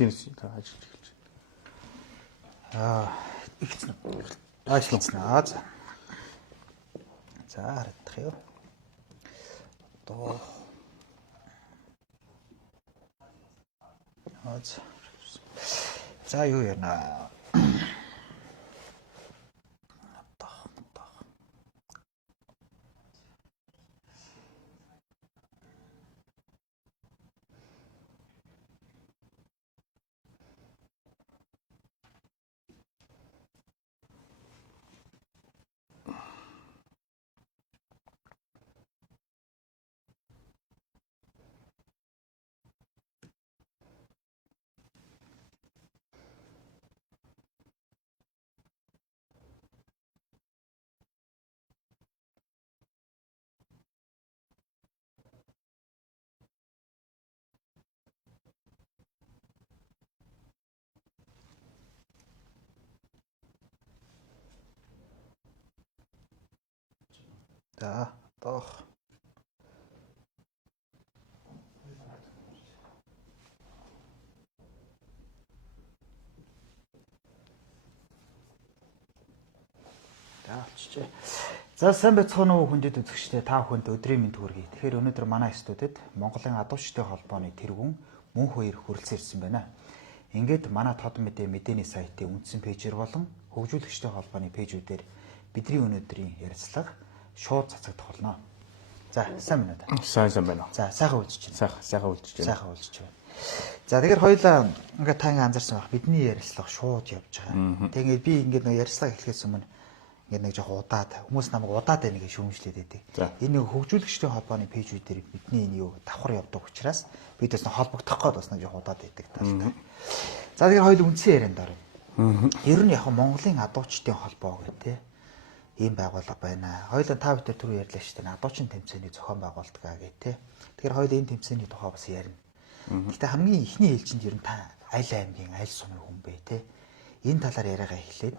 Бизнес ажиллаж эхэлж байна. Эхэлсэн. Ажилласан. За харагдах юу. Одоо за юу яана. За одоо очжээ. За сайн байцгаана уу хүндэт үзэгчдээ та бүхэнд өдрийн мэнд хүргэе. Тэгэхээр өнөөдөр манай студид Монголын Адуучдын холбооны тэргүүн мөн хоёр хүрэлцэн ирсэн байна. Ингээд манай тод мэдээний сайтын үндсэн пэйжээр болон хөгжүүлэгчдийн холбооны пэйжүүдээр бидний өнөөдрийн ярилцлага шууд цацагдах болно. За сайн байна уу? сайн байна. За сайхан үлдэж байна. Сайхан үлдэж байна. Сайхан үлдэж байна. За тэгэхээр хоёлаа ингээд та ингээ анзаарсан байх. Бидний ярилцлага шууд явж байгаа. Тэгээд би ингээд нэг ярилцлага эхлэхээс өмнө ингээд нэг жоох удаад хүмүүс намайг удаад байна гэж шүүмжлээд байдаг. Энэ нэг хөгжүүлэгчдийн холбооны пэйжүүдээр бидний энэ юу давхар явдаг учраас бид бас холбогдох гээд бас нэг жоох удаад байдаг талтай. За тэгэхээр хоёул үндсэн ярианд орно. Ер нь яг Монголын адуучдын холбоо гэдэг ийм байгууллага байна. Хоёулаа та бүхэн түрүү ярьлаа шүү дээ. Адуучин тэмцээний зохион байгуулдаг гэх тээ. Тэгэхээр хоёул энэ тэмцээний тухай бас ярина. Гэхдээ хамгийн ихний ээлжинд ер нь та аль аймгийн аль сумын хүн бэ тээ. Энэ талаар яриагаа эхлээд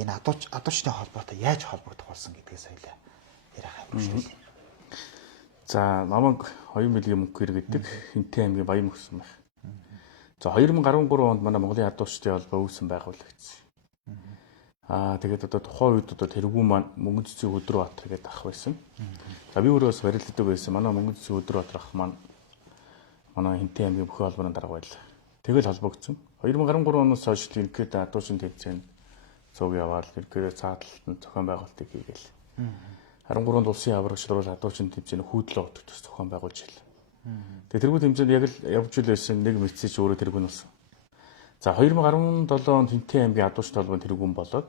энэ адуучдын холбоотой яаж холбогдох болсон гэдгээс хоёулаа яриагаа хэмжүүлээ. За намайг 2 мөлийн мөнгө гэдэг Хинтээ аймгийн Баян мөсөн байх. За 2013 онд манай Монголын адуучдын холбоо үүсгэн байгуулагдсан. Тэгээд одоо тухайн үед одоо тэргүүн маань Мөнгөн цэцгийн Өдрбаатар гэдэг ах байсан. За би өөрөө бас барилддаг байсан. Манай Мөнгөн цэцгийн Өдрбаатар ах маань манай Хинтээ аймгийн бүхэн холбооны дарга байлаа. Тэгэл холбогдсон. 2013 оноос хойш ерөнхийдөө адуучин тэмцээнд цуг яваад ерөнхийдөө цааталтанд зохион байгуулалтыг хийгээл. 13-нд улсын аврагчлал адуучин тэмцээний хүйдлээ утгах тус зохион байгуулж ирлээ. Тэгээд тэргүүн тэмцээнд яг л явж ил байсан нэг мэдсэж өөрөө тэргүүн болсон. За 2017 онд Хинтээ аймгийн адуучдын холбооны тэргүүн болоод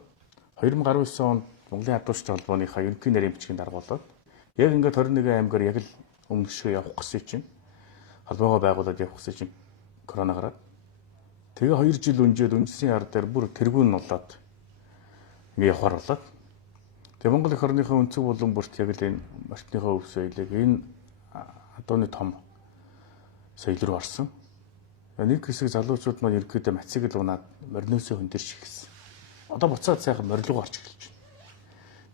2019 онд Монголын адуучдын холбооныхаа ерөнхий нарийн бичгийн дарга болоод яг ингээд 21 аймгаар яг л өмнө шиг явах гэсэн чинь холбоогоо байгуулад явах гэсэн чинь корона гараад тэгээ 2 жил өнжөөд үндэсний ард дээр бүр тэргүүн нь болоод ингээд явахаар болоод тэгээ Монгол эх орныхоо өнцөг булан бүрт яг л энэ мартныхаа өв соёлыг энэ адууны том соёл руу орсон. Нэг хэсэг залуучууд маань ерөөдөө мацыг л унаад морниосоо хөндөрч ихсэн. Одоо буцаад сайхан морилгоо орж эхэлж байна.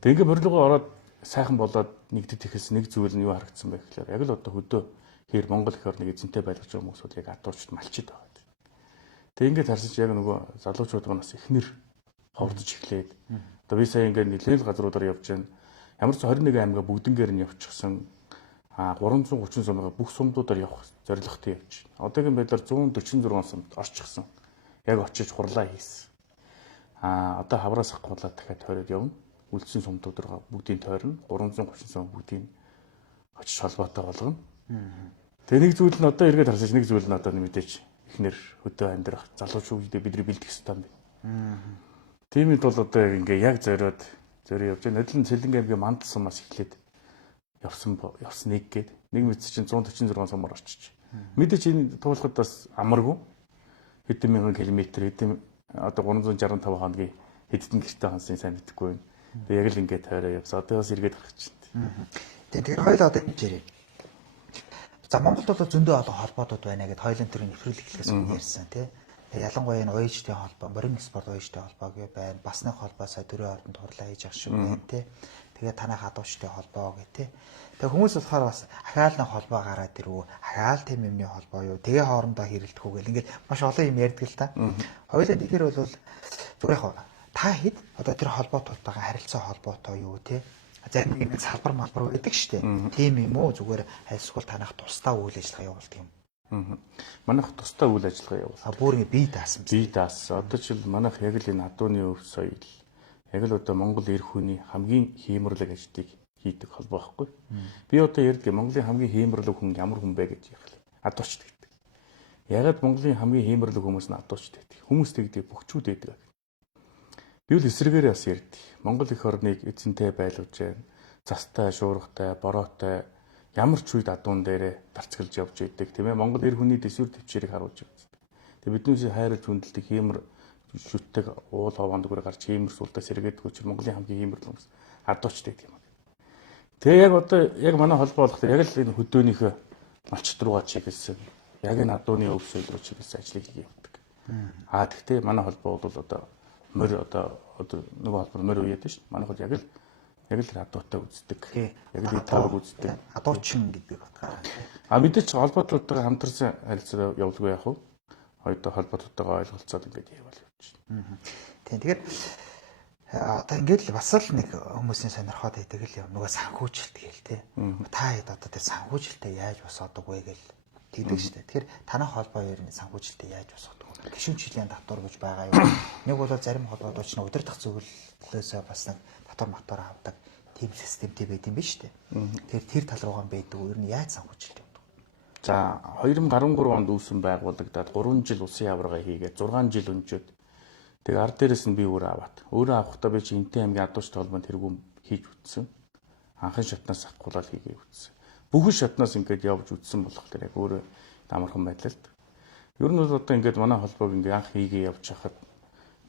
Тэгээ ингээ морилгоо ороод сайхан болоод нэгдэт ихэс нэг зүйл нь юу харагдсан бэ гэхээр яг л одоо хөдөө хэр Монгол эх орныг эзэнтэй байлгаж байгаа хүмүүсүүд яг адуучд малчид байгаа. Тэгээ ингээд харсан чи яг нөгөө залуучууд маань бас ихнэр ховдож эхлээд одоо би сая ингээд нэлээд газруудаар явж байна. Ямар ч 21 аймгаа бүгднгээр нь явчихсан. 330 сумгаа бүх сумдуудаар явах зорилготой явж байна. Одоогийн байдлаар 146 сумд орчихсон. Яг очиж хурлаа хийсэн. Одоо хавраас ахгуулаад дахиад тойроод явна. Үлдсэн сумдууд руу бүгдийн тойрно. 330 сум бүгдийг очиж холбоотой болгоно. Тэгээ нэг зүйл нь одоо эргээд харсаж нэг зүйл нь одоо мэдээч ихнэр хөдөө амьдрах залуучуудыг бидний бэлдэх хэрэгтэй юм байна. Тиймд бол одоо ингээ яг зориод явж байгаа. Нодлон Цэлэнгэ аймгийн Мандал сумаас эхлээд явсан нэг гээд нэг мэдс чинь 146 сумаар очиж. Мэдээч энэ туулахад бас амаргүй. Хэдэн мянган километр хэдэн одоо 365 хоногийн хэдэн гэртээ хонсын сайн мэдэхгүй байна. Тэгээ яг л ингээд тойроо явсан. Одоо бас эргээд гарах чинь. Тэгэхээр хоёул одоо хэмжээрээ. За Монголд бол зөндөө олон холбоотууд байна гэдээ хоёулын төрлийн нэвтрүүлэг эхлэхээс өмнө ярьсан тий. Ялангуяа энэ ОЕЖ-тэй холбоо, морин спорт ОЕЖ-тэй холбоо байна. Басны холбоо сая төрийн ордонд хурлаа хийж явах шиг байна тий. Тэгээд танай хадуучтай холбоо гэх тий. Тэгээ хүмүүс болохоор бас ахаалны холбоо гараад ирвүү, ахаал тэм юмны холбоо юу, тэгээ хоорондоо хэрэлдэх үү гэл ингээд маш олон юм ярьдаг л та. Хоёулаа тэгэхээр бол зүгээр яг та хэд одоо тэр холбоотойгоо харилцаа холбоотой юу тий. Зарим нэг салбар малбар байдаг штэ. Тийм юм уу зүгээр альсгүй танах тусдаа үйл ажиллагаа явуулдаг юм. Манайх тусдаа үйл ажиллагаа явуулдаг. Бүр ингэ бие даасан. Бие даасан. Одоо жишээл манайх яг л энэ адууны өв соёл яг л одоо Монгол эр хүний хамгийн хиймэрлэг ажлыг хийдэг холбоо байхгүй. Би одоо ярьдаг Монголын хамгийн хиймэрлэг хүн ямар хүн бэ гэж ярих. Адуучд гэдэг. Ягаад Монголын хамгийн хиймэрлэг хүмүүс нь адуучд гэдэг. Хүмүүс тэгдэг бөхчүүд байдаг. Би л эсрэгээр бас ярьдаг. Монгол эх орныг эзэнтэй байлгаж байна. Застай, шуургатай, бороотой ямар ч үед адуун дээрээ тарцгалж явж идэг тийм ээ. Монгол эр хүний дэсвэр төвчээрийг харуулж байгаа. Тэгээ биднээс хайрж хүндэлдэг хиймэр шүтдэг уул ховоонд зүгээр гарч хиймэр суултаа сэргээд хүч Монголын хамгийн хиймэрлэг хүмүүс адуучтай гэх юм. Тэгээ яг одоо яг манай холбоо болох яг л энэ хөдөөнийхөө малчт руугаа чиглэсэн. Яг энэ адууны өв соёл руу чиглэсэн ажлыг хийдэг. Гэхдээ манай холбоо бол одоо мөр одоо нөгөө холбоо мөр үеэд шүү дээ. Манай хол яг л адуутай үздэг. Яг л тавг үздэг. Адуучин гэдэг утгаар. Мэдээч холбоотойгоо хамтарсан харилцаа явуулгүй яах вэ? Хоёрдоо холбоотойгоо ойлголцоод ингэж явбал явж байна. Тийм тэгэхээр одоо ингээд л бас л нэг хүмүүсийн сонирхоод байдаг л юм. Нөгөө санхүүжилт гээл те. Та хэд одоо тэр санхүүжилтээ яаж босоодог вэ гээл тэгдэг шүү дээ. Тэгэхээр танай холбоо ер нь санхүүжилтээ яаж босоодог вэ? Гишүүн жилийн татвар гэж байгаа юм. Нэг бол зарим холбоодоо ч удирдах зөвлөлөөсөө бас нэг татвар матвар авдаг тийм системтэй байд юм биш үү? Тэгэхээр тэр тал руугаа байдаг. Ер нь яаж санхүүжилт явдаг? За 2013 онд үүсэн байгуулагдаад 3 жил усын аварга хийгээд 6 жил өнжөөд тэгээ ард дээрээс нь би өөрөө аваад. Өөрөө авахдаа би чи Энтэн аймгийн адуучтай холбоонд тэргүүм хийж үтсэн. Анхан шатнаас ахгуулаад хийгээ үтсэн. Бүхэн шатнаас ингээд явж үтсэн болохоор яг өөрөө амархан байдлаа л. Ер нь бол одоо ингээд манай холбоог ингээд анх хийгээ явж хахад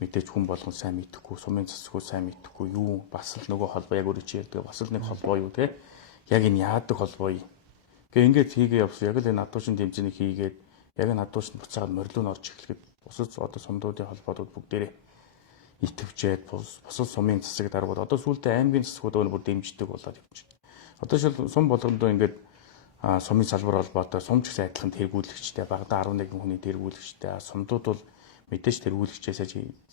мэдээж хүн болгон сайн мэдэхгүй, сумын засгүй сайн мэдэхгүй юу бас л нөгөө холбоо яг өөрөө чи ярьдаг бас л нэг холбоо юу те. Яг энэ яадаг холбоо юм. Гэхдээ ингээд хийгээ явсан яг л энэ адуучны тэмцээнийг хийгээд яг энэ адуучны буцаад морилуу н орж эхлэхэд бусад одоо сумдуудын холбоодууд бүгдээрээ итгэвчээд бусад сумын засаг даргууд одоо сүүлдээ аймгийн засгууд өөр бүр дэмждэг болоод явж байна. Одоо шил сум болгондоо ингээд сумын салбар холбоотой сум ч гэсэн адилхан тэргүүлэгчтэй багада 11 хүний тэргүүлэгчтэй сумдууд бол мэдээж тэргүүлэгчээс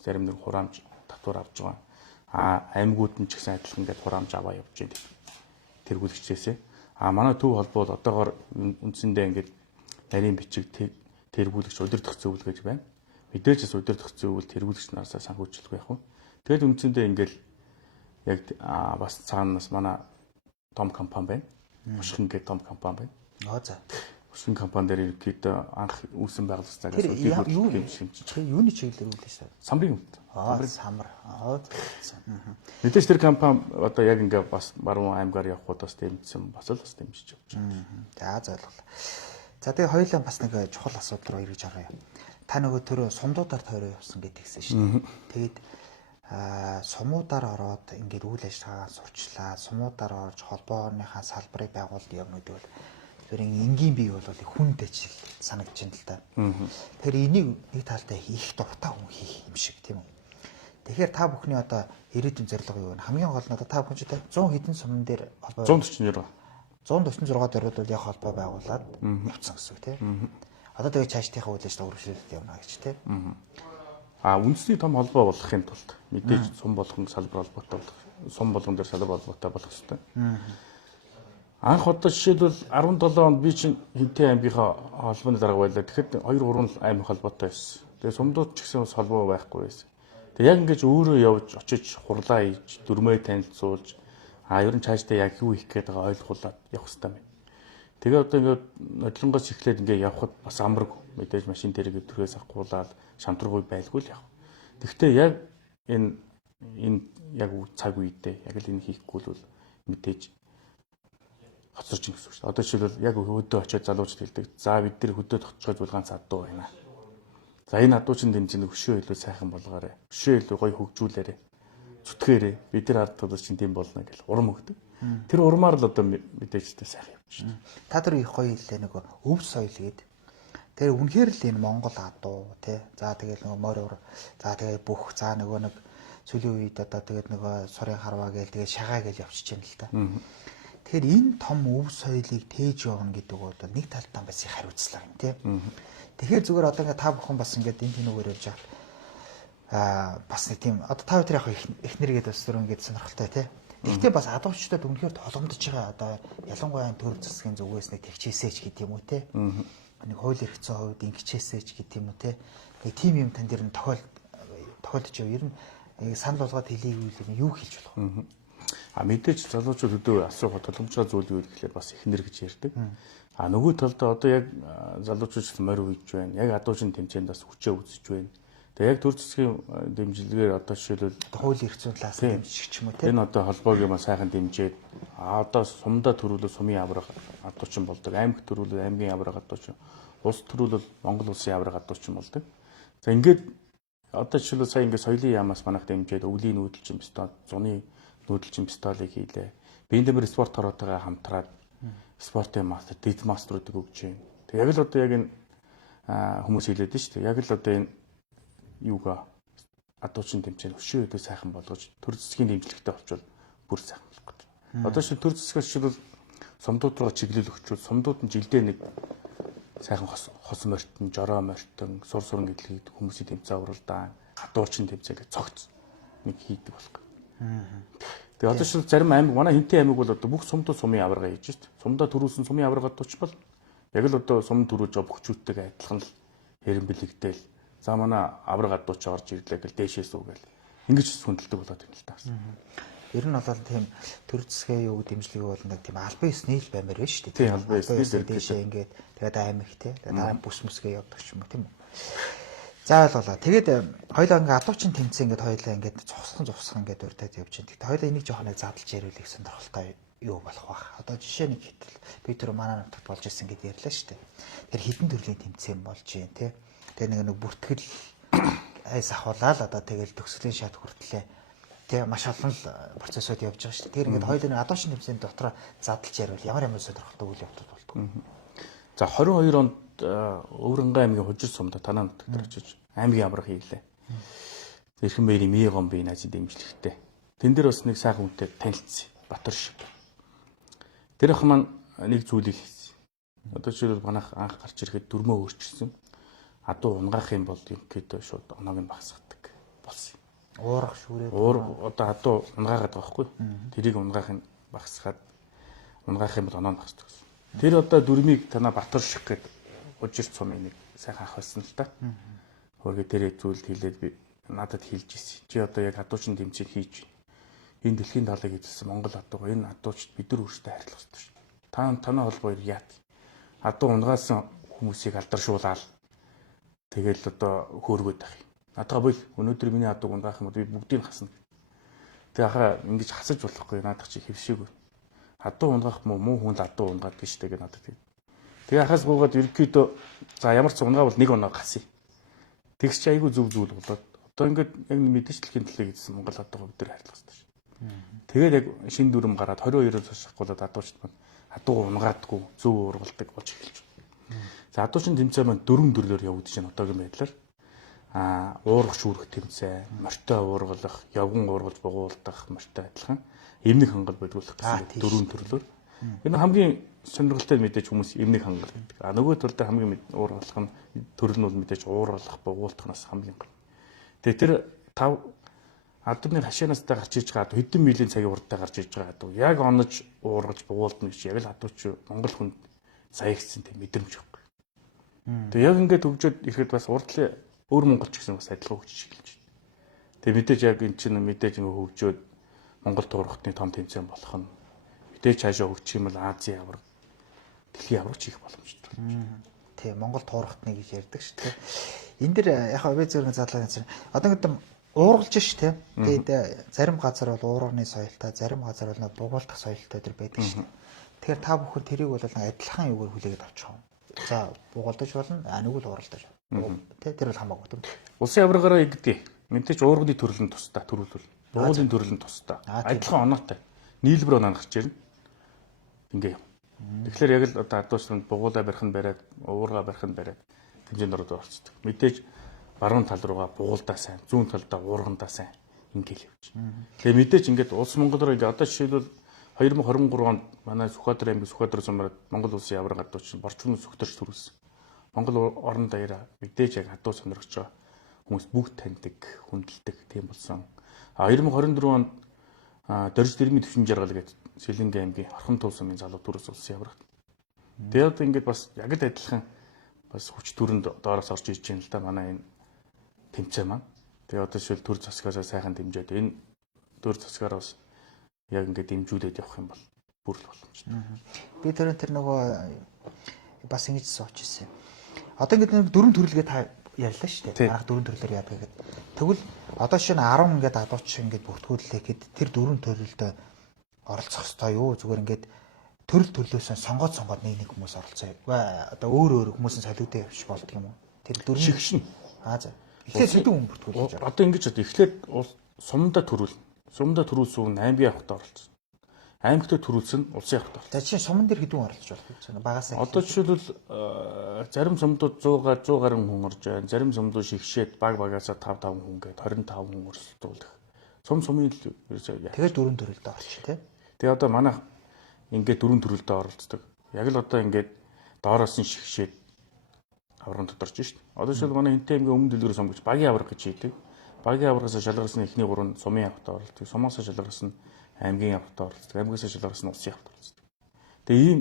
зарим нэг хураамж татвар авч байгаа. Аймагуд нь ч гэсэн адилхан ингээд хураамж аваа явж байна. Тэргүүлэгчээсээ. Манай төв холбоо бол одоогоор үндсэндээ ингээд нарийн бичиг тэргүүлэгч удирдах зөвлөл гэж байна. Мэдээж бас удирдах зөвлөл тэргүүлэгч нараасаа санхүүжилэх байх уу. Тэгэл үндсэндээ ингээд яг бас цаанаас манай том компани байна. Бушхин гэдэг том компани байна. За. Бушхин компани дээр ерөнхийдөө анх үүсэн байгууллагаас юуны чиглэлээр үлдээсэн? Самбарын хувьд. Самбар. Мэдээж тэр компани одоо яг ингээд бас баруун аймгаар явход бас дэмжсэн бас л бас дэмжиж явж байна. За ойлголоо. За тэгээ хоёулаа бас нэг чухал асуудал руу эргэж оръё. Та нөгөө төр сумдуудаар тойроо явсан гэдгийгсэн шүү дээ. Тэгээд сумуудаар ороод ингээд үйл ажиллагаа сурчлаа. Сумуудаар орж холбооныхаа салбарыг байгуулалт явна гэдэг бол зөвхөн энгийн бий бол хүнд ажил санагдаж байна л та. Тэгэхээр энийг нэг талдаа хийх дуртай хүн хийх юм шиг тийм үү. Тэгэхээр та бүхний одоо ирээдүйн зорилго юу вэ? Хамгийн гол нь одоо та бүхэн ч 100 хэдэн сумн дээр холбоо 146 дээр бол яг холбоо байгуулад явцсан гэсэн үг тийм. Одоо тэгээ цаашдынхаа үйл ажиллагаа үргэлжлүүлээд явна гэж тийм. Үндэсний том холбоо болохын тулд мэдээж сум болгон салбар холбоотой болох, сум болгон дээр салбар холбоотой болох хэрэгтэй. Анх одоо жишээлбэл 17 онд би чинь Хинтэн аймгийнхаа холбооны дарга байлаа. Тэгэхэд 2-3 аймаг холбоотой байсан. Тэгээ сумдууд ч гэсэн бас холбоо байхгүй байсан. Тэгээ яг ингэж өөрөө явж очиж хурлаа хийж, дөрмөө танилцуулж, ер нь цаашдаа яг юу хийх гээд байгаа ойлгуулад явах хэрэгтэй байна. Тэгээ одоо ингээд нодлонгоос эхлээд ингээд явхад бас амраг мэдээж машин тэрэг төрхөөс авахгуулаад шамтраггүй байлгүй л явах. Тэгэхдээ яг энэ яг цаг үедээ яг л энэ хийхгүй бол мэдээж хоцорч ийн гэсэн үг шүү дээ. Одоо жишээлбэл яг хөдөө очиод залуучд хэлдэг. За бид нар хөдөөд очиж бол ганц адуу байна. За энэ адуучин дэмжинд өшөө илүү сайхан болгоорой. Өшөө илүү гоё хөгжүүлээрэй. Зүтгээрэй. Бид нар ард талаас чинь тийм болно гэж урам өгдөг. Тэр урмаар л одоо мэдээж сайхан явж байна. Та тэр их гоё хэллээ нөгөө өв соёл гээд Тэр үнэхээр л энэ Монгол адуу тий. За тэгээд нөгөө морь за тэгээд бүх за нөгөө нэг сүүлийн үед одоо тэгээд нөгөө сурын харваа гээл тэгээд шагаа гээл явчихж байна л та. Тэгэхээр энэ том өв соёлыг тээж явна гэдэг бол нэг талдаа бас их хариуцлага юм тий. Тэгэхээр зүгээр одоо ингээд та бүхэн бас ингээд энэ тэнүүгээр явж байгаа бас нэг тийм одоо та хоёр яг эхнэргээд бас зөрөө ингээд сонирхолтой тий. Гэхдээ бас адуучдад үнэхээр толгомдож байгаа одоо ялангуяа төр засгийн зүгээс нэг тэгчээсээч гэдэг юм уу тий. Нэг хууль эрх зүйн хувьд ингэчээсээч гэдэг юм уу те. Нэг тим юм тань дээр нь тохиолдож яв. Ер нь санал болгоод хэлийгүүл юу хийж болох вэ? Мэдээж залуучууд өдөө асуух боломжтой зүйл юу гэхлээр бас ихнэр гэж ярьдаг. Нөгөө талдаа одоо яг залуучууд морь үйж байна. Яг адуучин тэмцээнд бас хүчээ үзэж байна. Тэгээ яг төр засгийн дэмжлэгээр одоо жишээлбэл хууль эрх зүйн талаас дэмжих ч юм уу те. Энэ одоо холбоог юм сайхан дэмжиж одоо сумдаа төрүүлээ сумын авраг адуучин болдог. Аймаг төрүүлээ аймгийн авраг адуучин. Улс төрүүлэл Монгол улсын авраг адуучин болдог. За ингээд одоо жишээлбэл сая ингээд соёлын яамаас манайх дэмжиж өвлийн нүүдэлчин бистол, зуны нүүдэлчин бистолыг хийлээ. Биеийн дэвэр спорт хороотойгоо хамтраад спортын мастер, дэд мастеруудыг өгч байна. Тэг яг л одоо яг энэ хүмүүс хэлээд нь шүү дээ. Яг л одоо энэ юугаа адуучин тэмцээн өшөө өдөө сайхан болгож төр засгийн дэмжлэгтэй болчвол бүр сайхан болох гэж. Одоо шиг төр засгаас жишээлбэл сумдууд руу чиглэл өгчвөл сумдууд нь жилдээ нэг сайхан хос мортон, жороо мортон, сур суран гэдлийг хүмүүсийн тэмцээн уралдаан, гадуучин тэмцээн гэж цогц нэг хийдэг болох. Тэгээ одоо шиг зарим аймаг манай Хинтээ аймаг бол одоо бүх сумдууд сумын аварга хийж шүү дээ. Сумдаа төрүүлсэн сумын аварга дууч бол яг л одоо сум төрүүлж байгаа бөхчүүдтэйгээ адилхан л хэрэн бэлэгдээл. За манай авраг адууч орж ирлээ гэл дээшээс үгээл. Ингэж хүндэлдэг болоод байна л та. Ер нь бол тийм төр засгийн юу дэмжлэг бол нэг тийм албан ёсны л баймаар байна шүү дээ. Тийм албан ёсны дээшээ ингээд тэгээд аймаг те тэгээд дараа бүс мүсгээ явдаг ч юм уу тийм үү. За болоо. Тэгээд хоёулаа ингээд адуучин тэмцээн ингээд хоёулаа ингээд зогсхон ингээд урдаад явж байна. Тэгтээ хоёулаа энийг жоох нэг задлж яриулах сонирхолтой юу болох бах. Одоо жишээ нэг хэтэл би түр манай нутагт болж ирсэн гэдээ ярьлаа шүү дээ. Тэр хідэн төрлийн тэмцээн болж юм те. Тэгээ нэг бүртгэл айс ахуулаад одоо тэгэл төгсгөлийн шат хүртлээ. Тэгээ маш олон процессууд явж байгаа шүү дээ. Тэр ингээд хоёулаа нэг адуучин тэмцээний дотор задлж яриул ямар сонирхолтой үйл явдал болдог. За 22 онд Өвөрнгай аймгийн Хужир сумда танаа нутагт очиж аймгийн авраг хийлээ. Эрхэн мэрийн Мигон бие назын дэмжлэгтэй. Тэн дээр бас нэг сайхан хүнтэй танилцсан. Батар шиг. Тэр ах маань нэг зүйлийг хийсэн. Одоо жишээлбэл манайх анх гарч ирэхэд дөрмөө өөрчилсөн. Адуу унгаах юм бол юм гээд шууд оноог нь багсгадаг болсон. Уурах шүүрээ. Одоо адуу унгаагаад байгаа хгүй. Тэрийг унгаах нь багсгаад унгаах юм бол оноо нь багсдаг. Тэр одоо дөрмийг танаа Батар шиг гээд Хужирт сумын нэг сайхан ах байсан л та. Хөргө тэр зүйлд хэлээд би надад хэлж ирсэн. Чи одоо яг адуучин тэмцээн хийж энэ дэлхийн талыг эзэлсэн Монгол адуу энэ адуучд бид нар өөрсдөө харьлах хэрэгтэй шүү. Танаа холбоо яат. Адуу унгаасан хүмүүсийг алдаршуулаад тэгэл одоо хөөргöd байх. Надаа бол өнөөдөр миний адуу унгаах юм бол би бүгдийг хасна. Тэгээ ахаа ингэж хасаж болохгүй наадах чи хэвшээгүй. Адуу унгаах муу хүн л адуу унгаад гэж тэгээ надад тэг. Тэгээ ахаас гуугаад ерөнхийдөө за ямар ч унгаа бол нэг оноо гасъя. Тэгс чи айгүй зөв зүйл болоод одоо ингээд яг мэдээллийн төлөй гэсэн Монгол адуугаа бид нар харьлах хэрэгтэй шүү. Тэгээд яг шин дүрм гараад 22-оос хойш болоод адуучд маань адуу унгаадгүй зөв ургалдаг болж эхэлж байна. За адуучин тэмцээн маань дөрвөн төрлөөр явагдаж байна одоогийн байдлаар. Уурах шүүрэх тэмцээн, морьтой уургалах, явган уургалж бугуулдах, морьтой адилхан эмнэг хангал бодгуулах гэсэн дөрвөн төрлөөр. Энэ хамгийн сонирхолтой мэдээж хүмүүс эмнэг хангал гэдэг. Нөгөө төрлөө хамгийн уургалах нь төрөл нь бол мэдээж уургалах, бугуулдахнаас хамгийн гол. Тэгээ тэр 5 албаны хашаанастай гарч иж байгаа хэдэн мянган цагийн урдтай гарч иж байгаа адуу яг онож уургалж бугуулдна гэж яг л адууч Монгол хүнд саягдсан тийм мэдрэмж байхгүй. Тэгээ яг ингээд хөгжөөд ирэхэд бас урдлын өөр монголч гэсэн бас адилхан хөгжиж эхэлж байна. Тэгээ мэдээж яг эн чинь мэдээж ингээд хөгжөөд Монгол туурхтны том тэмцээн болох нь мэдээж цаашаа хөгжих юм бол Азийн авраг дэлхийн аврагч их боломжтой. Тийм Монгол туурхтны гэж ярьдаг шүү дээ. Энд дэр яг овё зөргийн задлаа гэсэн. Одоо ингээд уургалж ш тэ. Тэгээд зарим газар бол уурганы соёлтой, зарим газар бол бугуулдах соёлтой төр байдаг ш. Тэгэхээр та бүхэн тэрийг бол адилхан юугаар хүлээгээд авчих юм. За бугуулдаж болно, нэг л ууралдаж. Тэ тэр бол хамаагүй тийм. Улсын аврагаараа игдээ. Мэдээж уурганы төрөл нь тусдаа төрүүлвэл. Бугуулын төрөл нь тусдаа. Адилхан оноотой. Нийлбэр оноо гарч ирнэ. Ингээ юм. Тэгэхээр яг л одоо адуучранд бугуулаа барих нь бариад, уургаа барих нь бариад хэмжээнд оролцдог. Мэдээж баруун тал руугаа бугуулдаа сайн, зүүн талдаа уургандаа сайн ингээл явж. Тэгээ мэдээж ингээд улс Монголоор ингээд одоо жишээлбэл 2023 онд манай Сүхбаатар аймгийн Сүхбаатар сумраад Монгол улсын явар гадууч борчмон сүхтэрч төрүүлсэн. Монгол орон даяараа мэдээж яг хадуу сонирхож байгаа хүмүүс бүгд таньдаг, хүндэлдэг тийм болсон. 2024 онд Дорж дэрмийн төвшин жаргал гэдэг Сэлэнгийн аймгийн Орхон туул сумын залуу төрөөс улсын яварт. Тэгээд ингээд бас яг л адилхан бас хүч төрөнд доороос орж иж байна л да манай энэ тэмцээн маань. Тэгээ одоо жишээл төр засгаас сайхан дэмжээд энэ төр засгаар бас яг ингээд дэмжүүлээд явах юм бол бүр л боломжтой. Би тэр нөгөө бас ингэж сууч ирсэн. Одоо ингээд нэг дөрвөн төрөлгээ та ярьлаа шүү дээ. Арга дөрвөн төрлөөр яадаг гэдэг. Тэгвэл одоо шинэ 10 ингээд адууч ингээд бүртгүүллээ гэхэд тэр дөрвөн төрөлд оролцох ёстой юу? Зүгээр ингээд төрөл төрлөөсөө сонгоод нэг хүмүүс оролцоо. Одоо өөр хүмүүсийн солиудаа явж болдго юм уу? Тэр дөрвөн шигшин. За. Эхлээд сэдв хүн бүртгүүлж байгаа. Одоо ингэж одоо эхлээд сумдаа төрүүл. Сумдаа төрүүлсэн аймгийн явахтаа оролцсон. Аймагт төрүүлсэн улсын явахтаа. За чинь суман дээр хэдэн оролцож болох вэ? Багасаа. Одоо жишээлбэл зарим сумдууд 100 гаруй хүн орж байна. Зарим сумдууд шигшээд багасаа 5 хүн гээд 25 хүн өрсөлдүүлэх. Сумын л тэгээд дөрвөн төрөлд орчих тий. Тэгээ одоо манай ингээд дөрвөн төрөлд оролцдог. Яг л одоо ингээд доороос нь шигшээд аврагт тодорч шít. Одоо жишээл манай Хинтээ аймгийн өмнө дэлгүүрээс сонгож багийн авраг гэж хийдэг. Багийн аврагаас шалгарсан эхний 3 нь сумын явахтаа оролцдог. Сумаас шалгарсан аймгийн явахтаа оролцдог. Аймгаас шалгарсан улсын явахтаа оролцдог. Тэгээ ийм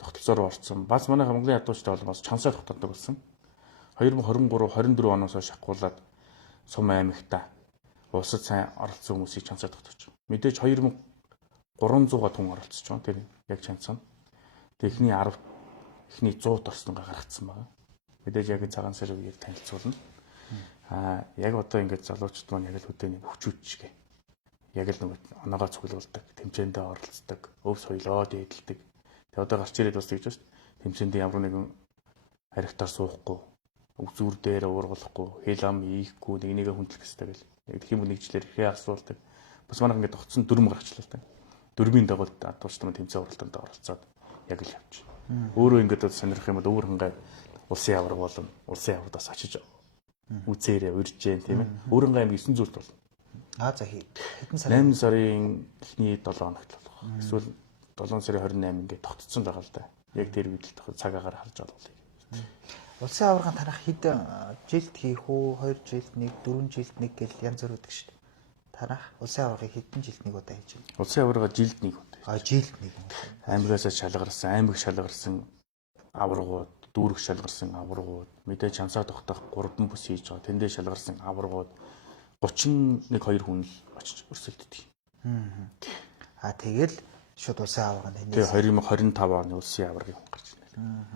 тогтолцоор орцсон. Бас манай Монголын ядуучтай бол бас чансаа тогтолдог болсон. 2023-24 оноос шахуулаад сум аймагта улсад сайн оролцсон хүмүүсийг чансаа тогтоож байгаа. Мэдээж 2300 хүн оролцож байгаа. Тэр яг чансаа. Эхний 10 эхний 100-д орсноо гаргацсан байгаа. Мэдээж яг цагаан сар үеэр танилцуулна. Яг одоо ингээд залуучууд маань яг л хөдөөний хөвчүүчгээ. Яг л нэг оноогоо цуглуулдаг, тэмцээндээ оролцдог, өв соёлоо дээдэлдэг. Тэгээ одоо гарч ирээд бас тэгж байна шүү дээ. Тэмцээнд ямар нэгэн харигтаар суухгүй, зүр дээр уургалахгүй, хэл ам ийхгүй, нэгнийгээ хүндлэх хэрэгтэй гэл. Яг тийм нэгжлэр ихээ асуулдаг. Бас манайх ингээд тогтсон дүрм гарчлаа л та. Дөрмийн дагуу адуучтай маань тэмцээн уралдаанд оролцоод яг л явж. Өөрөө ингээд сонирх юм бол өөр хангай улсын авраг болон улсын аврагаас очиж үзээрээ урьж जैन тийм ээ. Өөрөнгөө аймаг 9 зүйлт болно. За хэдэн сарын 8 сарын эхний 7 хоногт болох. Эсвэл 7 сарын 28 ингээд тогтцсон байгаа л да. Яг тэр үед л цаг агаар харж олгоё. Улсын аваргын танах хэд жилд хийх үү? 2 жилд 1, 4 жилд 1 гэл янз бүр үүдэг шүү дээ. Танах улсын аваргыг хэдэн жилд нэг удаа хийж байна? Улсын аварга жилд 1 удаа. Жилд 1. Аймагаас шалгарсан, аймаг шалгарсан аваргууд, дүүрэг шалгарсан аваргууд, мэдээж чамсаа тогтоох 3 бүс хийж байгаа. Тэндээ шалгарсан аваргууд 31-2 хүн л очиж өрсөлддөг. Тэгэл шууд улсын аварганд энэ 2025 оны улсын аваргыг гарч ирнэ.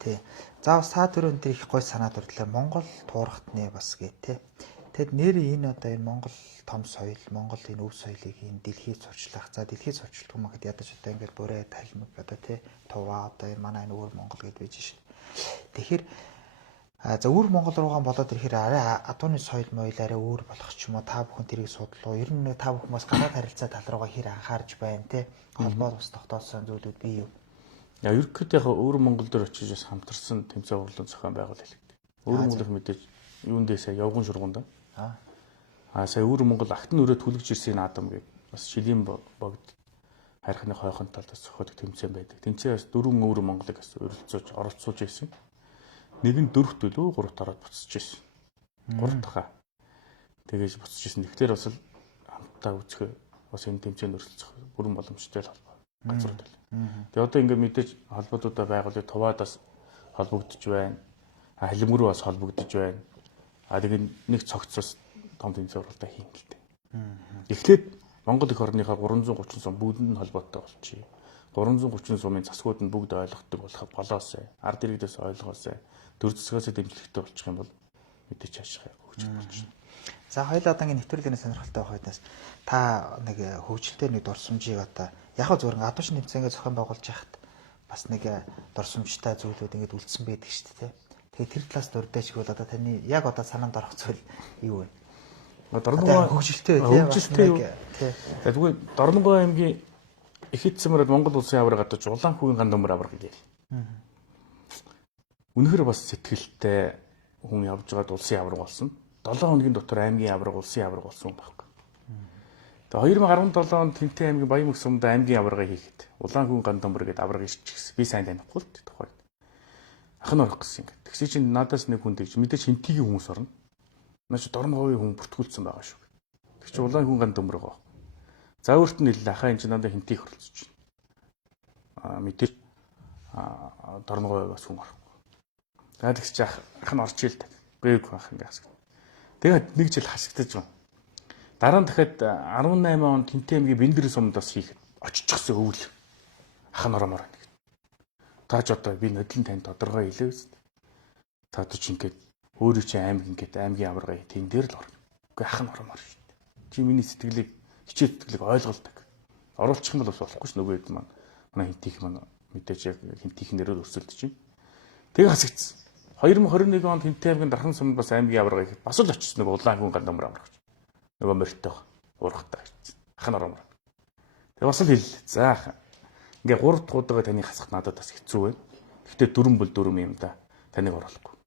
Тий. За бас та түрүүн дээр их гой санаа дурлаа. Монгол туурхтны бас гээ те. Тэгэд нэр энэ одоо энэ Монгол том соёл, Монгол энэ өв соёлыг энэ дэлхийд цуглах. За дэлхийд цуглах юм гэхэд ядаж одоо ингээд бүрээ талмаг одоо те туваа одоо энэ манай энэ өөр Монгол гэдээ байж шин. Тэгэхээр за өөр Монгол руугаан болоод ирэхээр арай адууны соёл моёл арай өөр болох ч юм уу та бүхэн тэрийг судлаа. Ер нь та бүхэн бас гадаад харилцаа тал руугаа хэр анхаарч байна те. Холбоо бас тогтоосон зүйлүүд бий юу? Я ерөнхийдөө яг өөр Монгол дээр очиж бас хамтарсан тэмцээн урлан зохион байгуул хэлдэг. Өөр Монгол мэдээж юундээ сая явган шургуунда. Сая өөр Монгол агтны өрөө түлэгж ирсэн наадам гэдэг бас шилийн богд хайрхны хойхон талд зохиодог тэмцээн байдаг. Тэмцээнээс 4 өөр Монголыг бас оролцуулж ирсэн. Нэг нь 4 төлөө 3 тараад буцаж ирсэн. 3 дахь. Тэгээж буцаж ирсэн. Тэгэхээр бас хамтдаа үзэх бас энэ тэмцээнд өрсөлдөх бүрэн боломжтой л холбоо газрууд байна. Тэгээ одоо ингээд мэдээж холбоодуудаа байгуулж туваадаас холбогдож байна. Халимгэр бас холбогдож байна. Тэгээд нэг цогцос том тэмцээн уралдаа хийн л дээ. Эхлээд Монгол эх орныхаа 330 сум бүгдэнд нь холбоотой болчихъя. 330 сумын засгууд нь бүгд ойлгохдаг болох болоосай. Ард иргэдээс ойлгоосай. Төр засгаас дэмжлэгтэй болчих юм бол мэдээж хаашаа хөгжих болж байна. За хоёул одоо ингэ нэвтрүүлгийн сонирхолтой байхаас та нэг хөгжилтэй нэг дурсамжийг одоо яг зөвхөн адууш нэмцэнгээ зохион байгуулж яхад бас нэг дурсамжтай зүйлүүд ингэж үлдсэн байдаг шүү дээ. Тэгээ тэр талаас дурдаач гэвэл одоо таны яг одоо санаанд орох зүйл юу вэ? Дорногоо хөгжилтэй юу? Тэгвэл Дорногоо аймгийн Ихэд цэмрээд Монгол улсын аварга гадаж улаан хүүгийн ган дөмөр аварга гээл. үнэхээр бас сэтгэлтэй хүн явж байгаад улсын аварга болсон. 7 хоногийн дотор аймгийн аварга, улсын аварга болсон байхгүй. Тэгээ 2017 онд Тэнтэй аймгийн Баян-Мөхсөмд аймгийн аварга хийхэд Улаанхүүн Гандамбар гэдэг аварга ишчихсэн. Би сайн танихгүй л тухайд. Ах нь орох гэсэн юм. Тэгсэн чинь надаас нэг хүн тэгж мэдээж хинтигийн хүмүүс орно. Наач Дорноговын хүн бүртгүүлсэн байгаа шүү. Тэг чи Улаанхүүн Гандамбар байгаа. За өөрт нь хэлээ ахаа энэ чинь надад хинтийг оролцож байна. Мэдээж Дорногов бас хүн орохгүй. За тэгс чи ах нь орч ийл таг. Гээгүй ах ингээс. Тэгээд нэг жил хасагдаж байна. Дараа нь дахиад 18 онд Тэнтэй аймгийн Бэндэр сумд бас хийхэд очичихсан өвөл. Ах нь оромоор байна. Тааж одоо би нодлон тань тодорхой хэлээ үст. Та ч ингээд өөрөө чи аймгийн аварга тэн дээр л орно. Үгүй ах нь оромоор шүү дээ. Чи миний сэтгэлийг хичээл сэтгэлийг ойлголдог. Оруулчих юм бол бас болохгүй ш нөгөө хэд манай хинтих маань мэдээж яг хинтих нэрээр өрсөлдөж байна. Тэгээ хасагдсан. 2021 онд Тэнтэй аймгийн Дархан сумд бас аймгийн аварга хийхэд бас л очсон нөгөө Улаанхүүн Гандамбар аваргач. Нөгөө мөртөө уурхтай гэсэн. Ах нь оромоор. Тэгээ бас л хэллээ. За ингээ 3 дахь удаагаа таныг хасах надад бас хэцүү байна. Гэхдээ 4 юм да. Таныг оруулахгүй.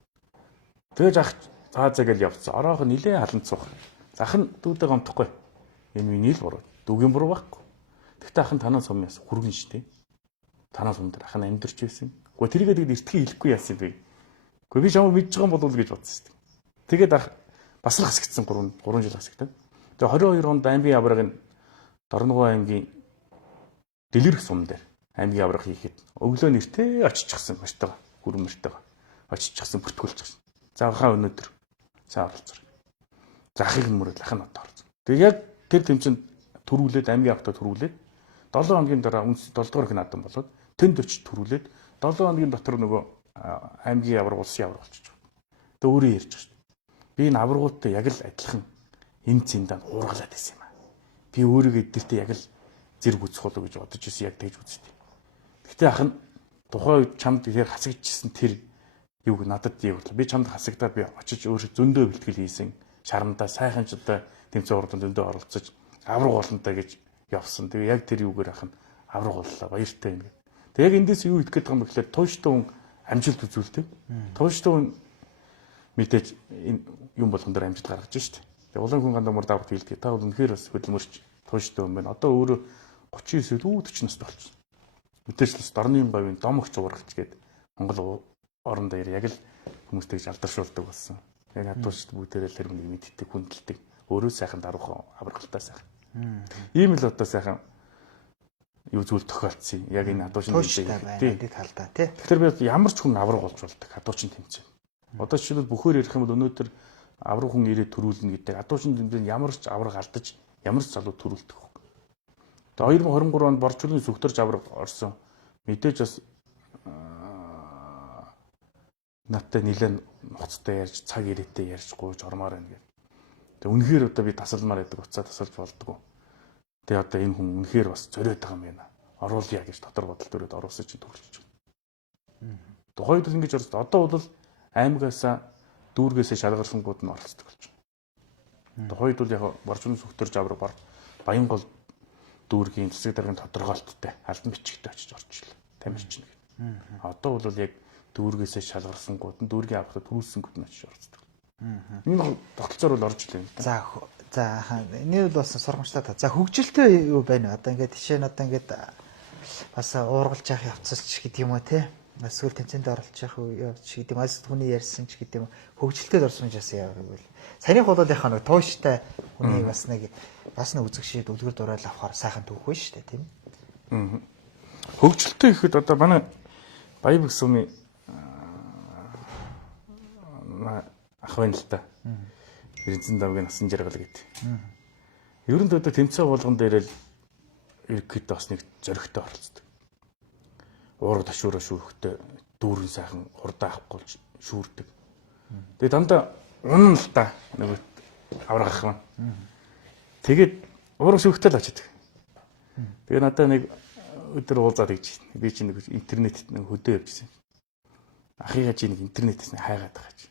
Тэгэж ах цаазаа гэл явцсан. Ороохон нилээ халанцуух. Ах нь дүүдээ гомдохгүй. Энэ миний л буруу. Дүүгийн буруу байхгүй. Гэхдээ ах нь танаа сумнаас хүргэн штэ. Танаа сум дээр ах нь амьдэрч байсан. Гэхдээ тэрийгээ тэгэд эртхий хэлэхгүй яасан бэ? Гэхдээ би чамд мэдж байгаа юм болов гэж бодсон штэ. Тэгээд ах бас л хасагдсан 3 жил хасагдав. Тэгээ 22 онд аймгийн аваргын Дорногов аймгийн Дэлгэрэх сум дээр аймгийн аварга хийхэд өглөө нэртэй очичихсан мөртөө гүрэн мөртөө очичихсан бүртгүүлчихсэн. За хаа өнөөдөр цаа оролцоо. За ахыг мөрөд ах нь одоо орсон. Тэгээ яг тэр тэмцээнд төрүүлээд аймгийн авто төрүүлээд 7 хоногийн дараа үнс 7 дугаар их наадам болоод тэнд очиж төрүүлээд 7 хоногийн дотор нөгөө аймгийн аварга улсын аварга болчих. Тэгээ өөрөө ярьж байгаа шүү. Би энэ аваргуудтай яг л адилхан энэ цэндаа уургалаад байсан юм аа. Би өөрийгөө эдгэртээ яг л зэрэг үзэх болов гэж бодож ирсэн яг тэгж үзтээ. Гэхдээ ах нь тухайн үед чамд тэр хасагдчихсан тэр юуг надад яг би чамд хасагдаад би очиж өөр зөндөө бэлтгэл хийсэн. Шарамдаа сайхан ч одоо тэмцээн уралдаанд зөндөө оролцож авраг болонтой гэж явсан. Тэгээ яг тэр юугаар ах нь авраг боллоо баяртай юм. Тэгээ яг эндээс юу хэлэх гээд байгаа юм бэ гэхээр тууштай хүн амжилт үзүүлдэг. Тууштай хүн мэдээж энэ юм болгон дээр амжилт гаргаж штэ. Тэгээ Улаанхүүн Гандамбар давхад хэлдэг. Та бол үнэхээр бас хөдөлмөрч тууштай хүн байна. Одоо өөрөө 39 40 настай болчихсон. Мэдээж л дорны говийн домогч уургач гээд Монгол орондоо яг л хүмүүстэй гэж алдаршуулдаг болсон. Яг хадуучд бүгдээрээ л хэрэг мэддэг, хүндэлдэг. Өөрөө сайхан даруухан аврагтай сайхан. Ийм л одоо сайхан юу зүйл тохиолдсон. Яг энэ хадуучин тэмцээн талдаа тий. Тэгэхээр би ямар ч хүн авраг болж болдог хадуучин тэмцээн. Одоо жишээлбэл бүхээр ярих юм бол өнөөдөр авраг хүн ирээд төрүүлнэ гэдэг хадуучин тэмцээнд ямар ч авраг алдаж ямар ч залуу төрүүлдэг. Тэгээ 2023 онд борчлын сүгтэрж авраг орсон. Мэдээж бас надтай нэлээд ноцтой ярьж цаг ирээтэй ярьж гуйж ормоор байна гэдэг. Тэгээ үнэхээр одоо би тасалмаар байдаг уцаа тасалж болдгоо. Тэгээ одоо энэ хүн үнэхээр бас зориод байгаа юм байна. Оруулъя гэж дотор бодол төрөд оруулсан чинь төгөлж байна. Тухайд л ингэж орсон. Одоо бол аймгаасаа дүүргээсээ шалгаrsангууд нь оролцдог болж байна. Тухайд бол яг борчлон сүгтэрж авраг Баян гол дүүргийн засаг даргын тодорхойлттой албан бичигтэй очиж орчихлоо. Тамирчин гэдэг. Одоо бол яг дүүргээсээ шалгаrsангууд нь дүүргийн авахад төрүүлсэнгүүд нь очиж орцдог. Энэ тогтолцоор бол орж илээ. За энэ бол бас сургамжтай та. За хөгжилтэй юу байна вэ? Одоо ингээд жишээ нь одоо ингээд бас уургалж явах явцч гэдэг юм уу те? Эсвэл тэмцээнд оролцож явах явц гэдэг юм. Аз хүний ярьсан ч гэдэг юм. Хөгжилтэй орсон жаас яа гэвэл саяных бол яг нэг тууштай хүний бас нэг үзэг шийд үлгэр дурайл авахаар сайхан түүх байна шүү дээ тийм. Хөгжилтэй гэхэд одоо манай Баян-Мөхсөмийн ах байна л та. Эрдэнэт давгийн насан жаргал гэдэг. Ер нь одоо тэмцээн болгон дээр л ирэхэд бас нэг зөрөгтэй оролцдог. Уурга ташуураа шүүхтэй дүүрэн сайхан хурдан авахгүй шүүрдэг. Тэгээ дандаа унан л та нөгөө аврагах маань. Тэгээд уурга шүүхтэй л очиад. Тэгээ надад нэг өдөр уулзаад гэж би чинь нэг интернетэд нэг хөдөө явжсэн. Ахыгаа чи нэг интернетээс хайгаад байгаа чи.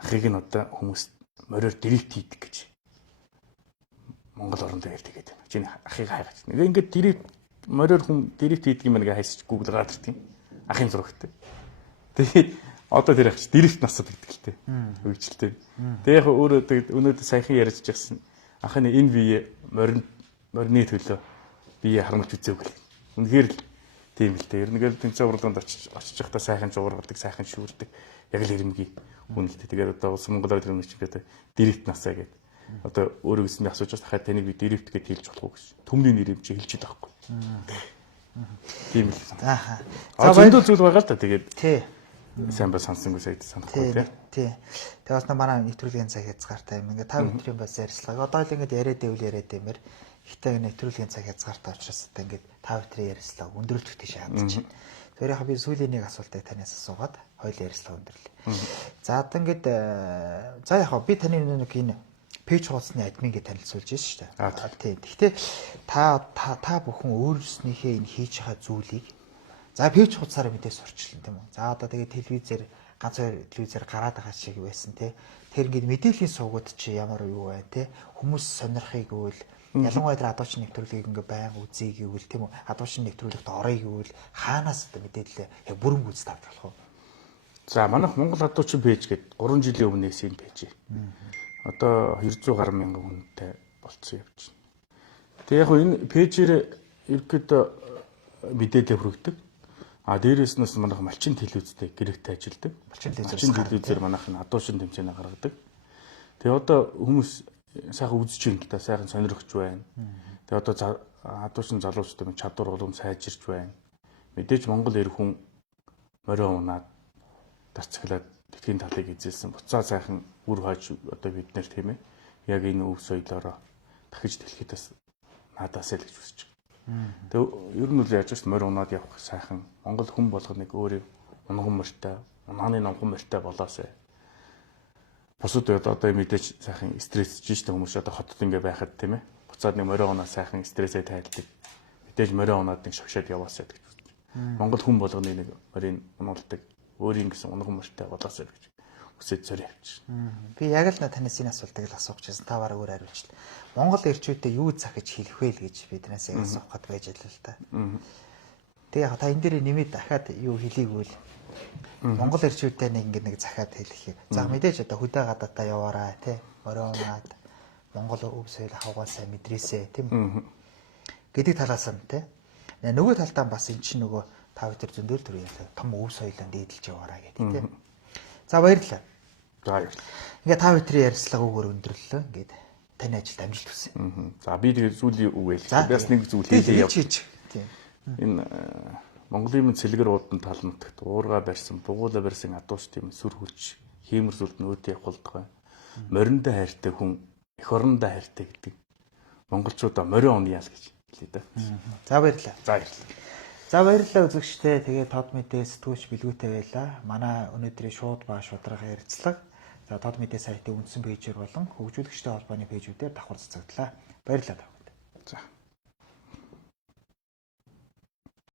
Ахыг нь одоо хүмүүс мороор директ хийдэг гэж. Монгол орондоо ярьдаг гэдэг. Чиний ахыг хайгаад. Нэг ингээд директ мороор хүн директ хийдэг юм нэг хайсч Google гараад ирдэг. Ахын зурагтай. Тэгээд одоо тэр ахч директ насад гэдэг л тээ. Хөгжилтэй. Тэгээд яг өөрөө өнөөдөр саяхан ярьж байгаа анхны энэ бие морины төлөө бие харамж үзээгүй. Үнэхээр л тийм л тээ. Ерөнхийдөө тэнцээ урлаганд очиж байхдаа сайхан жуургадаг, сайхан шүүрдэг. Яг л ирэмгийн хүн л тээ. Тэгээд одоо улс Монгол орны чигээр директ насаа гэдэг. Одоо өөрөө гэсний асууж байгаа дахиад таныг би директ гэж хэлж болох уу гэж. Төмний нэр юм чи хэлж байгаа байхгүй. Тийм л. Ааха. За зөндөө зүйл байгаа л да. Тэгээд тий. Сайн ба сонсонгүй сайд санахгүй тий. Тэгээ бас манай нэвтрүүлгийн цаг хязгаартай юм. Ингээ 5 өдрийн бас ярьцлага. Одоо л ингээ яриад байвал яриад юмэр. Ихтэй нэвтрүүлгийн цаг хязгаартай учраас одоо ингээ 5 өдрийн ярьцлага өндөрлөх тийш хандж байна. Тэгэхээр яг би сүүлийн нэг асуултыг танаас асуугаад хоёул ярьцлага өндөрлөө. За одоо ингээд за яг би таны нэг энэ пэйж хуудасны админ гэж танилцуулж байна шүү дээ. Тийм. Гэхдээ та бүхэн өөрснийхээ энэ хийж байгаа зүйлийг за пэйж хуудасаараа мэдээ сурчлаа тийм үү. За одоо тэгээ телевизээр ганц хоёр телевизээр гараад байгаа шиг байсан тий. Тэр ингээд мэдээллийн сувгууд чи ямар юу вэ тий. Хүмүүс сонирхыг гэвэл ялангуяа тэр адуучин нэвтрүүлгийг ингээд байнга үзье гэвэл тийм үү. Адуучин нэвтрүүлэгт орё гэвэл хаанаас одоо мэдээлэл яг бүрэн гүйц тавьдаг болох вэ? За манайх Монгол адуучин пэйж гэдэг 3 жилийн өмнөөс энэ пэйж. Одоо 200 гаруй мянган хүнтэй болцсон явж байна. Тэгээ яг энэ пэйжээр ерөөдөө мэдээлэл хүргэдэг. А дээрээс нь манайх малчин телевизтэй гэрэгтэй ажилладаг. Малчин телевизээр манайх нь адуушин тэмцээнэ гаргадаг. Тэгээ одоо хүмүүс сайхан үзэж байна л да, сайхан сонирхож байна. Тэгээ одоо адуушин залуучдын чадвар улам сайжирч байна. Мэдээж Монгол эр хүн морио унаад дарцглаад дэлхийн талыг эзэлсэн. Буцаа сайхан үр хойч одоо бид нэр тийм ээ. Яг энэ өв соёлоороо дахиж дэлхийд бас наадаас л гэж үзэж байна. Тэгээ ер нь үл яаж ч морь унаад явах сайхан Монгол хүн болгох нэг өөрийн унган морьтой, унааны номхон морьтой болоосай. Бусад одоо мэдээж сайхан стрессж штэ хүмүүс одоо хотод ингээ байхад тийм ээ. Буцаад нэг морь унаа сайхан стрессээ тайлдаг. Мэдээж морь унаад нэг шогшоод яваасай гэж үзэж байна. Монгол хүн болгоны нэг морийг унуулдаг, өөрийн гэсэн унган морьтой болоосай гэж үсэж зорь явчих. Би яг л танаас энэ асуултыг л асуух гэсэн та бараг өөр хариулчихлаа. Монгол эрчүүдтэй юу захиж хэлэх вэ л гэж би танаас яг асуух гээд байж л та. Тэгээ яг та энэ дээр нэмээд дахиад юу хэлийгвэл Монгол эрчүүдтэй нэг захиад хэлэх. За мэдээж одоо хөдөө гадаадаа яваарай тий. Оройнаад Монгол өв соёл хавгаасаа мэдрээсэ тийм гэдэг талаас нь тий. Нөгөө талдаа бас эн чинь нөгөө та бүхэн зөндөл төр ялаа том өв соёлоо дээдэлж яваарай гэдэг тий. За баярлалаа. За баярлалаа. Ингээ та бүхэн ярьцлага өгөр өндөрлөө. Ингээд таны ажилд амжилт хүсье. За би тэгээд зүйлийн үгээл. Бас нэг зүйл хэлээ яв. Тийм. Энэ Монголын цэлгэр уудан тал нутагт уурга барьсан, бугуула барьсан адууч тийм сүр хүч, хиймэр зүрд нөөдөө явуулдаг. Мориндоо хайртай хүн эх орондоо хайртай гэдэг. Монголчуудаа морио уны ял гэж хэлээ да. За баярлалаа. За баярлалаа. За баярлалаа үзэгчдээ. Тэгээд тод мэдээ сэтгүүлч билгүүтэй байлаа. Манай өнөөдрийн шууд ба шударга ярилцлага. За тод мэдээ сайтын үндсэн пэйжээр болон хөгжүүлэгчтэй холбооны пэйжүүдээр давхар цацагдлаа. Баярлалаа.